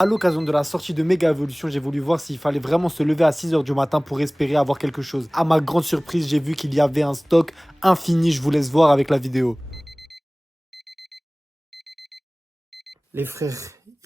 À l'occasion de la sortie de Méga Evolution, j'ai voulu voir s'il fallait vraiment se lever à 6 h du matin pour espérer avoir quelque chose. À ma grande surprise, j'ai vu qu'il y avait un stock infini. Je vous laisse voir avec la vidéo. Les frères,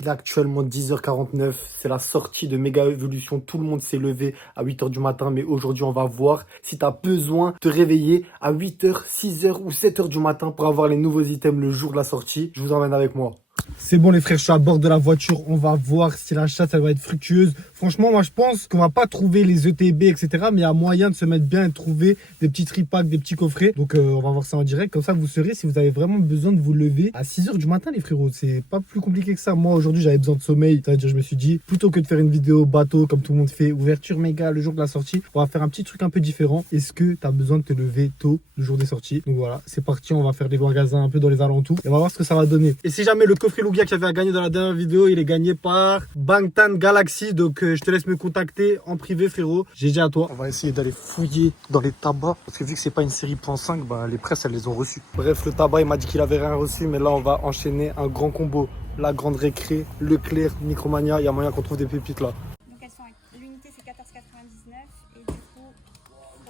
il est actuellement 10 h 49. C'est la sortie de Méga Evolution. Tout le monde s'est levé à 8 h du matin. Mais aujourd'hui, on va voir si tu as besoin de te réveiller à 8 h, 6 h ou 7 h du matin pour avoir les nouveaux items le jour de la sortie. Je vous emmène avec moi. C'est bon les frères, je suis à bord de la voiture. On va voir si la chasse elle va être fructueuse. Franchement, moi je pense qu'on va pas trouver les ETB, etc. Mais il y a moyen de se mettre bien et de trouver des petits tripacks, des petits coffrets. Donc on va voir ça en direct. Comme ça vous saurez si vous avez vraiment besoin de vous lever à 6 h du matin les frérots. C'est pas plus compliqué que ça. Moi aujourd'hui j'avais besoin de sommeil. C'est-à-dire je me suis dit, plutôt que de faire une vidéo bateau comme tout le monde fait, ouverture méga le jour de la sortie, on va faire un petit truc un peu différent. Est-ce que tu as besoin de te lever tôt le jour des sorties? Donc voilà, c'est parti. On va faire des magasins un peu dans les alentours. Et on va voir ce que ça va donner. Et si jamais le coffret Lugia qui avait à gagner dans la dernière vidéo, il est gagné par Bangtan Galaxy. Donc je te laisse me contacter en privé frérot. J'ai dit à toi. On va essayer d'aller fouiller dans les tabacs. Parce que vu que c'est pas une série .5, bah, les presses elles les ont reçues. Bref, le tabac il m'a dit qu'il avait rien reçu. Mais là on va enchaîner un grand combo. La grande récré, Leclerc, Micromania. Il y a moyen qu'on trouve des pépites là. Donc elles sont, l'unité c'est 14,99 et du coup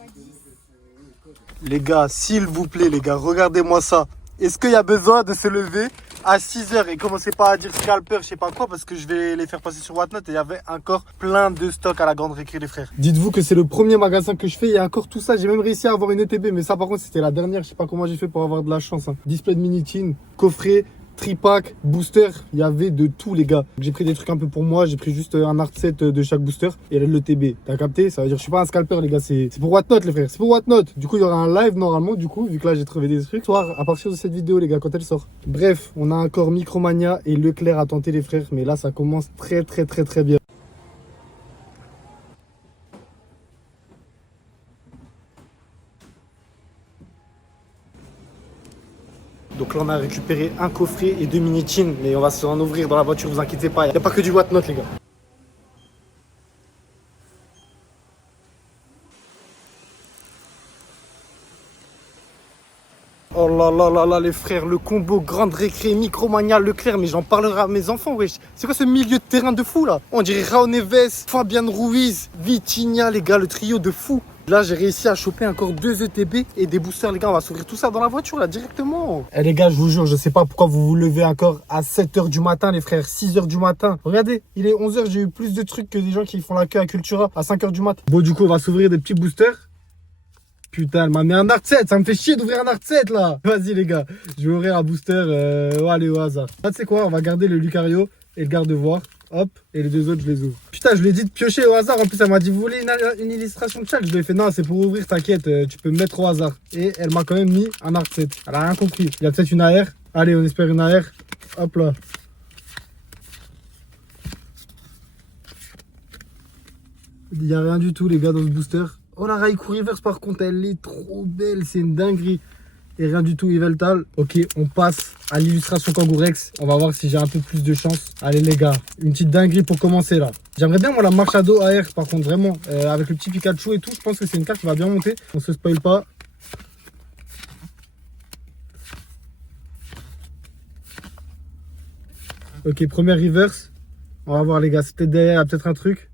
x 10. Les gars, s'il vous plaît les gars, regardez-moi ça. Est-ce qu'il y a besoin de se lever à 6 h et commencez pas à dire scalper, je sais pas quoi, parce que je vais les faire passer sur Whatnot et il y avait encore plein de stocks à la grande récré les frères. Dites-vous que c'est le premier magasin que je fais, il y a encore tout ça, j'ai même réussi à avoir une ETB, mais ça par contre c'était la dernière, je sais pas comment j'ai fait pour avoir de la chance. Hein. Display de mini-tin, coffret, tripack, booster, il y avait de tout les gars. J'ai pris des trucs un peu pour moi, j'ai pris juste un art set de chaque booster et le TB. T'as capté? Ça veut dire que je suis pas un scalper les gars, c'est pour Whatnot les frères, c'est pour Whatnot. Du coup il y aura un live normalement du coup, vu que là j'ai trouvé des trucs. Soir à partir de cette vidéo les gars quand elle sort. Bref, on a encore Micromania et Leclerc à tenter les frères, mais là ça commence très bien. Donc là on a récupéré un coffret et 2 mini-tins, mais on va s'en ouvrir dans la voiture, vous inquiétez pas, il n'y a pas que du Whatnot les gars. Oh là là là là les frères, le combo grande récré, Micromania, Leclerc, mais j'en parlerai à mes enfants wesh. C'est quoi ce milieu de terrain de fou là? On dirait Raul Neves, Fabian Ruiz, Vitinha les gars, le trio de fou. Là j'ai réussi à choper encore 2 ETB et des boosters les gars, on va s'ouvrir tout ça dans la voiture là directement. Eh les gars je vous jure, je sais pas pourquoi vous vous levez encore à 7 h du matin les frères, 6 h du matin. Regardez, il est 11 h, j'ai eu plus de trucs que des gens qui font la queue à Cultura à 5 h du matin. Bon du coup on va s'ouvrir des petits boosters. Putain, elle m'a mis un art set, ça me fait chier d'ouvrir un art set là. Vas-y les gars, je vais ouvrir un booster, allez au hasard. Là tu sais quoi, on va garder le Lucario et le garde-voir. Hop, et les deux autres je les ouvre. Putain, je lui ai dit de piocher au hasard, en plus elle m'a dit vous voulez une illustration de chaque? Je lui ai fait non, c'est pour ouvrir, t'inquiète, tu peux me mettre au hasard. Et elle m'a quand même mis un art set, elle a rien compris. Il y a peut-être une AR, allez on espère une AR. Hop là. Il n'y a rien du tout les gars dans ce booster. Oh la Raikou Reverse par contre elle est trop belle, c'est une dinguerie. Et rien du tout Yveltal. Ok, on passe à l'illustration Kangourex. On va voir si j'ai un peu plus de chance. Allez les gars, une petite dinguerie pour commencer là. J'aimerais bien moi la Machado AR par contre vraiment. Avec le petit Pikachu et tout, je pense que c'est une carte qui va bien monter. On se spoil pas. Ok, première reverse. On va voir les gars, c'est peut-être derrière, il y a peut-être un truc.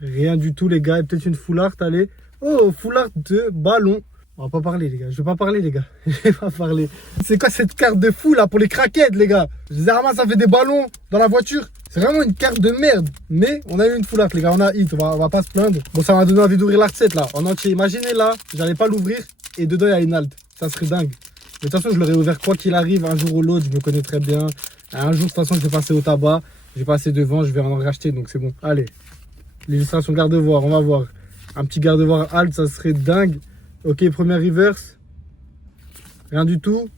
Rien du tout les gars, et peut-être une full art, allez. Oh, full art de ballon. On va pas parler les gars, je vais pas parler les gars. Je vais pas parler. C'est quoi cette carte de fou là pour les craquettes les gars? Généralement ça fait des ballons dans la voiture. C'est vraiment une carte de merde. Mais on a eu une full art les gars, on a hit, on va pas se plaindre. Bon ça m'a donné envie d'ouvrir l'art 7 là, en entier. Imaginez là, j'allais pas l'ouvrir et dedans il y a une alt. Ça serait dingue. Mais de toute façon je l'aurais ouvert quoi qu'il arrive, un jour ou l'autre, je me connais très bien. Un jour de toute façon je vais passer au tabac, je vais passer devant, je vais en racheter donc c'est bon. Allez. L'illustration garde-voir, on va voir. Un petit garde-voir alt, ça serait dingue. Ok, première reverse. Rien du tout.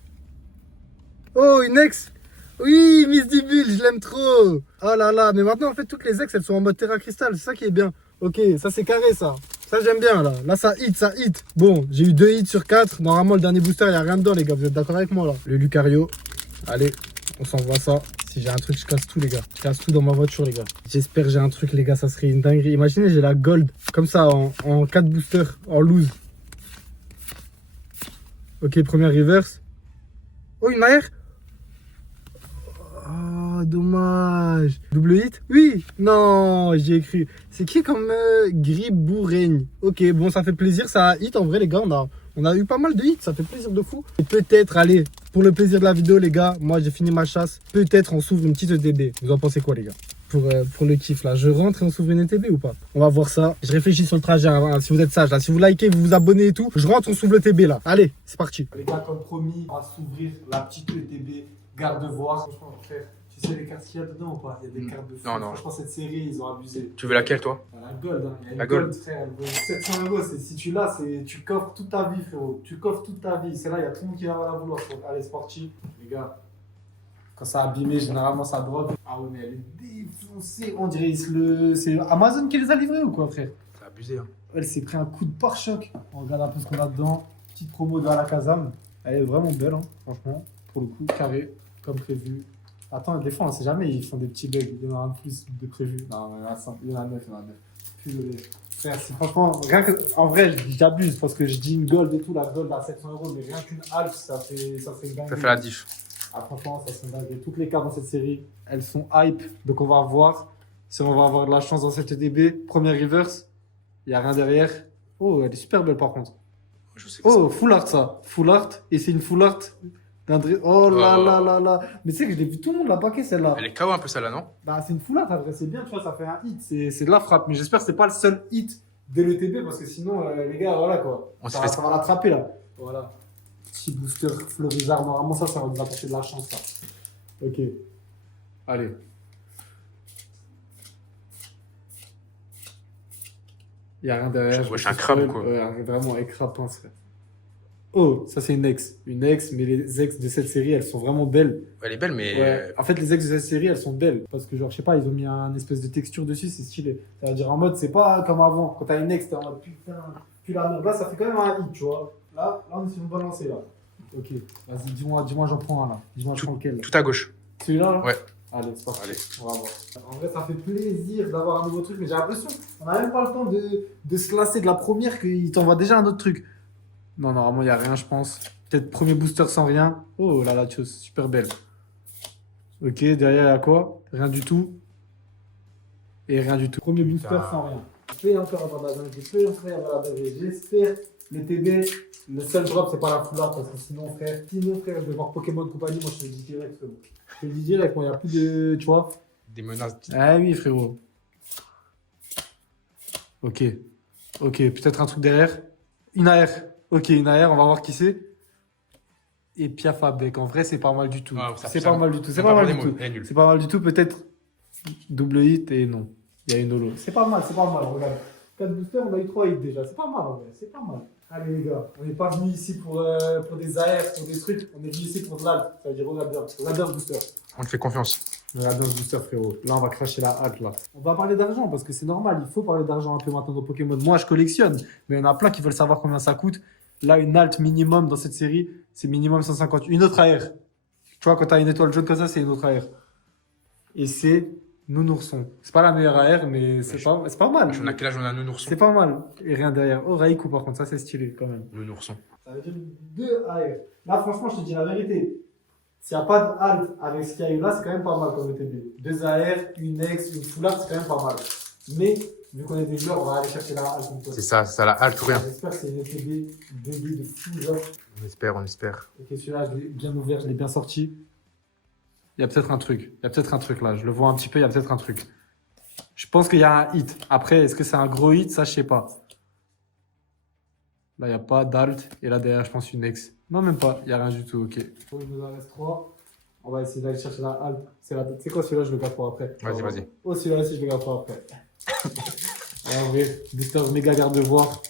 Oh, une ex. Oui, Miss Dibul, je l'aime trop. Oh là là, mais maintenant en fait toutes les ex elles sont en mode Terra Crystal, c'est ça qui est bien. Ok, ça c'est carré ça. Ça j'aime bien là. Là ça hit, ça hit. Bon, j'ai eu 2 hits sur 4. Normalement le dernier booster il n'y a rien dedans les gars, vous êtes d'accord avec moi là? Le Lucario. Allez, on s'envoie ça. Si j'ai un truc, je casse tout les gars. Je casse tout dans ma voiture les gars. J'espère que j'ai un truc les gars, ça serait une dinguerie. Imaginez j'ai la gold comme ça en 4 boosters, en loose. Ok, première reverse. Oh, une AR. Oh Oh, dommage. Double hit? Oui. Non, j'y ai cru. C'est qui comme Griboureigne? Ok, bon, ça fait plaisir. Ça a hit en vrai, les gars. On a eu pas mal de hits. Ça fait plaisir de fou. Et peut-être, allez, pour le plaisir de la vidéo, les gars, moi, j'ai fini ma chasse. Peut-être on s'ouvre une petite ETB. Vous en pensez quoi, les gars? Pour le kiff là, je rentre et on s'ouvre une ETB ou pas? On va voir ça. Je réfléchis sur le trajet, hein, si vous êtes sage là, si vous likez, vous vous abonnez et tout, je rentre, on s'ouvre le TB là. Allez, c'est parti. Les gars, comme promis, on va s'ouvrir la petite ETB garde-voir. Franchement, frère, tu sais les cartes qu'il y a dedans ou pas? Il y a des cartes de fou. Non. Franchement, cette série, ils ont abusé. Tu veux laquelle, toi? La gold, hein. Il y a une La gold. frère, elle vaut 700 euros. Si tu l'as, tu coffres toute ta vie, frérot. Tu coffres toute ta vie. C'est là, il y a tout le monde qui va la vouloir. Donc, allez, c'est parti. Les gars. Quand ça a abîmé, généralement ça drop. Ah ouais, mais elle est défoncée. On dirait c'est Amazon qui les a livrés ou quoi, frère? C'est abusé, hein. Elle s'est pris un coup de pare-choc. On regarde un peu ce qu'on a dedans. Petite promo de la Kazam. Elle est vraiment belle, hein, franchement. Pour le coup, carré, comme prévu. Attends, des fois, on sait jamais, ils font des petits bugs. Il y en a un plus de prévu. Non, il y en a 9, il y en a 9. Purée. Frère, franchement, rien que, en vrai, j'abuse parce que je dis une gold et tout, la gold à 700 euros, mais rien qu'une half, ça fait gagner. Ça fait la diff. Ah, franchement, ça c'est dingue. Toutes les cartes dans cette série, elles sont hype. Donc on va voir si on va avoir de la chance dans cette EDB. Première reverse, il n'y a rien derrière. Oh, elle est super belle par contre. Je sais que Oh, full art ça. Full art. Et c'est une full art d'André. Oh là là là là. Mais tu sais que je l'ai vu tout le monde la paquer celle-là. elle est KO un peu celle-là, non? Bah, c'est une full art, en vrai, c'est bien, tu vois, ça fait un hit. C'est de la frappe. Mais j'espère que c'est pas le seul hit de l'ETB parce que sinon, les gars, voilà quoi. Ça va l'attraper là. Voilà. Petit booster Florizard. Normalement, ça va nous apporter de la chance, ça. Ok. Allez. Il n'y a rien derrière. Je suis un crabe, quoi. Vraiment, un crabe, frère. Oh, ça c'est une ex. Une ex, mais les ex de cette série, elles sont vraiment belles. Elle est belle, mais. Ouais. En fait, les ex de cette série, elles sont belles. Parce que, genre, je sais pas, ils ont mis un espèce de texture dessus, c'est stylé. Ça veut dire en mode, c'est pas comme avant. Quand t'as une ex, t'es en mode putain, tu la merde. Là, ça fait quand même un hit, tu vois. Là, on est sur une bonne lancée, là. Ok, vas-y, dis-moi, j'en prends un là. Dis-moi, je prends lequel là. Tout à gauche. Celui-là là. Ouais. Allez, c'est parti. Allez. On va voir. En vrai, ça fait plaisir d'avoir un nouveau truc, mais j'ai l'impression qu'on n'a même pas le temps de se classer de la première qu'il t'envoie déjà un autre truc. Non, normalement, il n'y a rien, je pense. Peut-être premier booster sans rien. Oh là là, chose super belle. Ok, derrière, il y a quoi? Rien du tout. Et rien du tout. Premier booster sans rien. J'espère encore avoir la dingue. J'espère avoir la dingue. J'espère le TB. Le seul drop, c'est pas la foulard parce que sinon, frère, je vais voir Pokémon compagnie. Moi, je te le dis direct, frérot. Je te le dis direct, moi, il n'y a plus de. Tu vois? Des menaces. Ah oui, frérot. Ok. Ok, peut-être un truc derrière. Une AR. Ok, une AR, on va voir qui c'est. Et Piaf Abek. En vrai, c'est pas mal du tout. Ah, c'est pas mal du tout. C'est pas mal du tout. Elle est nulle. C'est pas mal du tout. Peut-être double hit et non. Il y a une holo. C'est pas mal, c'est pas mal. Regarde. 4 boosters, on a eu 3 hits déjà. C'est pas mal en vrai. C'est pas mal. Allez les gars, on n'est pas venu ici pour des AR, pour des trucs. On est venu ici pour de l'alt. Ça veut dire regarde bien. Regarde bien ce booster. On te fait confiance. Regarde bien ce booster, frérot. Là, on va cracher la halte là. On va parler d'argent parce que c'est normal. Il faut parler d'argent un peu maintenant dans Pokémon. Moi, je collectionne. Mais il y en a plein qui veulent savoir combien ça coûte. Là, une alt minimum dans cette série, c'est minimum 150. Une autre AR. Tu vois, quand tu as une étoile jaune comme ça, c'est une autre AR. Et c'est Nounourson. C'est pas la meilleure AR, mais c'est pas mal. On a quel âge? On a un nounourson. C'est pas mal. Et rien derrière. Oh, Raikou, par contre, ça, c'est stylé quand même. Nounourson. Ça veut dire 2 AR. Là, franchement, je te dis la vérité. S'il n'y a pas de halt avec ce qu'il y a eu là, c'est quand même pas mal comme ETB. 2 AR, une ex, une full art, c'est quand même pas mal. Mais, vu qu'on est des joueurs, on va aller chercher la halte. C'est ça la halte ou rien. J'espère que c'est une ETB de fou, genre. On espère. Ok, celui-là, je l'ai bien ouvert, je l'ai bien sorti. Il y a peut-être un truc. Il y a peut-être un truc là. Je le vois un petit peu, il y a peut-être un truc. Je pense qu'il y a un hit. Après, est-ce que c'est un gros hit? Ça, je sais pas. Là, il n'y a pas d'alt. Et là, derrière, je pense une ex. Non, même pas. Il n'y a rien du tout. Ok. Il nous en reste 3. On va essayer d'aller chercher la alt. C'est quoi celui-là? Je le garde pour après. Vas-y. Oh, celui-là aussi, je le garde pour après. En vrai, booster méga garde-voir.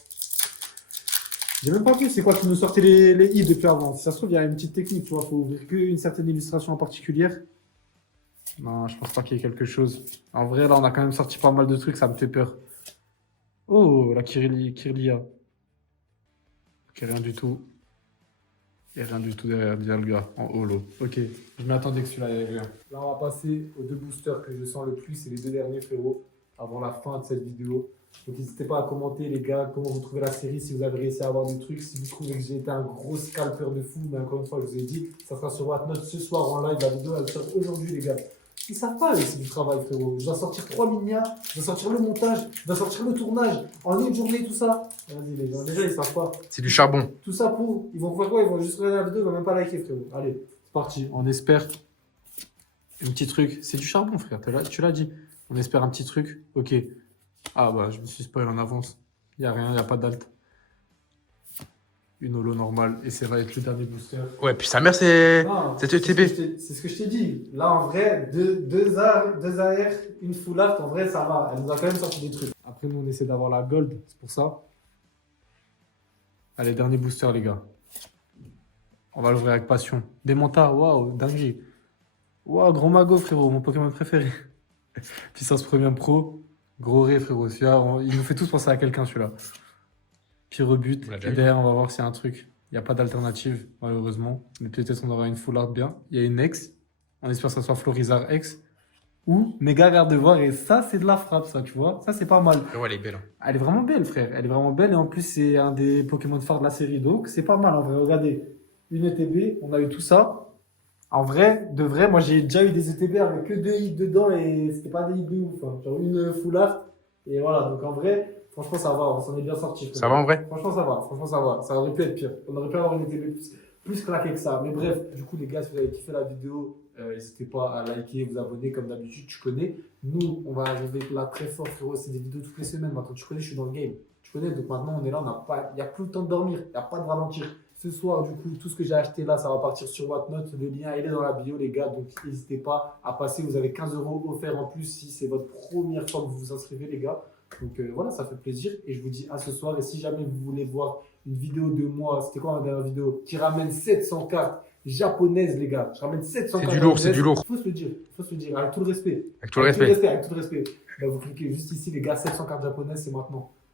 J'ai même pas vu c'est quoi qui nous sortait les i depuis avant. Si ça se trouve, il y a une petite technique, tu vois, faut ouvrir qu'une certaine illustration en particulière. Non, je pense pas qu'il y ait quelque chose. En vrai, là, on a quand même sorti pas mal de trucs, ça me fait peur. Oh, la Kirlia. Ok, rien du tout. Et rien du tout derrière Dialga en holo. Ok, je m'attendais que celui-là, il y avait rien. Là, on va passer aux 2 boosters que je sens le plus, c'est les 2 derniers, frérot, avant la fin de cette vidéo. Donc n'hésitez pas à commenter les gars, comment vous trouvez la série, si vous avez réussi à avoir des trucs, si vous trouvez que j'ai été un gros scalper de fou, mais encore une fois je vous ai dit, ça sera sur Whatnot ce soir en live, la vidéo elle sort aujourd'hui les gars. Ils savent pas, c'est du travail, frérot. Je dois sortir 3 mignards, je dois sortir le montage, je dois sortir le tournage, en une journée, tout ça. Vas-y, les gars, déjà, ils savent pas. C'est du charbon. Tout ça pour. Ils vont faire quoi? Ils vont juste regarder la vidéo, ils vont même pas liker, frérot. Allez, c'est parti. On espère un petit truc. C'est du charbon, frère. Tu l'as dit. On espère un petit truc. Ok. Ah bah, je me suis spoil en avance. Il n'y a rien, il n'y a pas d'alt. Une holo normale. Et ça va être le dernier booster. Ouais, puis sa mère, c'est Non, c'est c'est ETB. ce que je t'ai dit. Là, en vrai, deux AR, une full art, en vrai, ça va. Elle nous a quand même sorti des trucs. Après, nous, on essaie d'avoir la gold. C'est pour ça. Allez, dernier booster, les gars. On va l'ouvrir avec passion. Démenta, waouh, dingue. Waouh, Grand Mago, frérot, mon Pokémon préféré. Puissance premium pro. Gros ré, frérot. Celui-là, il nous fait tous penser à quelqu'un, celui-là. Puis rebut. On l'a Et déjà eu. derrière, on va voir s'il y a un truc. Il n'y a pas d'alternative, malheureusement. Mais peut-être on aura une full art bien. Il y a une X. On espère que ça soit Florizard X. Ou Méga Gardevoir. Et ça, c'est de la frappe, ça, tu vois. Ça, c'est pas mal. Ouais, elle est belle. Hein. Elle est vraiment belle, frère. Elle est vraiment belle. Et en plus, c'est un des Pokémon phares de la série. Donc, c'est pas mal, en vrai. Regardez. Une ETB. On a eu tout ça. En vrai, de vrai, moi, j'ai déjà eu des ETB avec que 2 hits dedans. Et c'était pas des hits de ouf. Hein. Genre une full art. Et voilà. Donc, en vrai, franchement, ça va. On s'en est bien sorti. Ça va en vrai? Franchement, ça va. Franchement, ça va. Ça aurait pu être pire. On aurait pu avoir une ETB plus claquée que ça. Mais bref, du coup, les gars, si vous avez kiffé la vidéo, n'hésitez pas à liker, vous abonner comme d'habitude. Tu connais. Nous, on va arriver là très fort, frérot. C'est des vidéos toutes les semaines. Maintenant, tu connais, je suis dans le game. Tu connais. Donc maintenant, on est là. Il n'y a plus le temps de dormir. Il n'y a pas de ralentir. Ce soir, du coup, tout ce que j'ai acheté là, ça va partir sur Whatnot. Le lien, il est dans la bio, les gars. Donc, n'hésitez pas à passer. Vous avez 15 € offerts en plus si c'est votre première fois que vous vous inscrivez, les gars. Donc voilà, ça fait plaisir. Et je vous dis à ce soir. Et si jamais vous voulez voir une vidéo de moi, c'était quoi ma dernière vidéo, qui ramène 700 cartes japonaises, les gars. Je ramène 700 C'est cartes du lourd, c'est japonaises. du lourd. Faut se le dire. Faut se le dire. Avec tout le respect. Avec tout le respect. Avec tout le respect. Bah, vous cliquez juste ici, les gars. 700 cartes japonaises, c'est maintenant.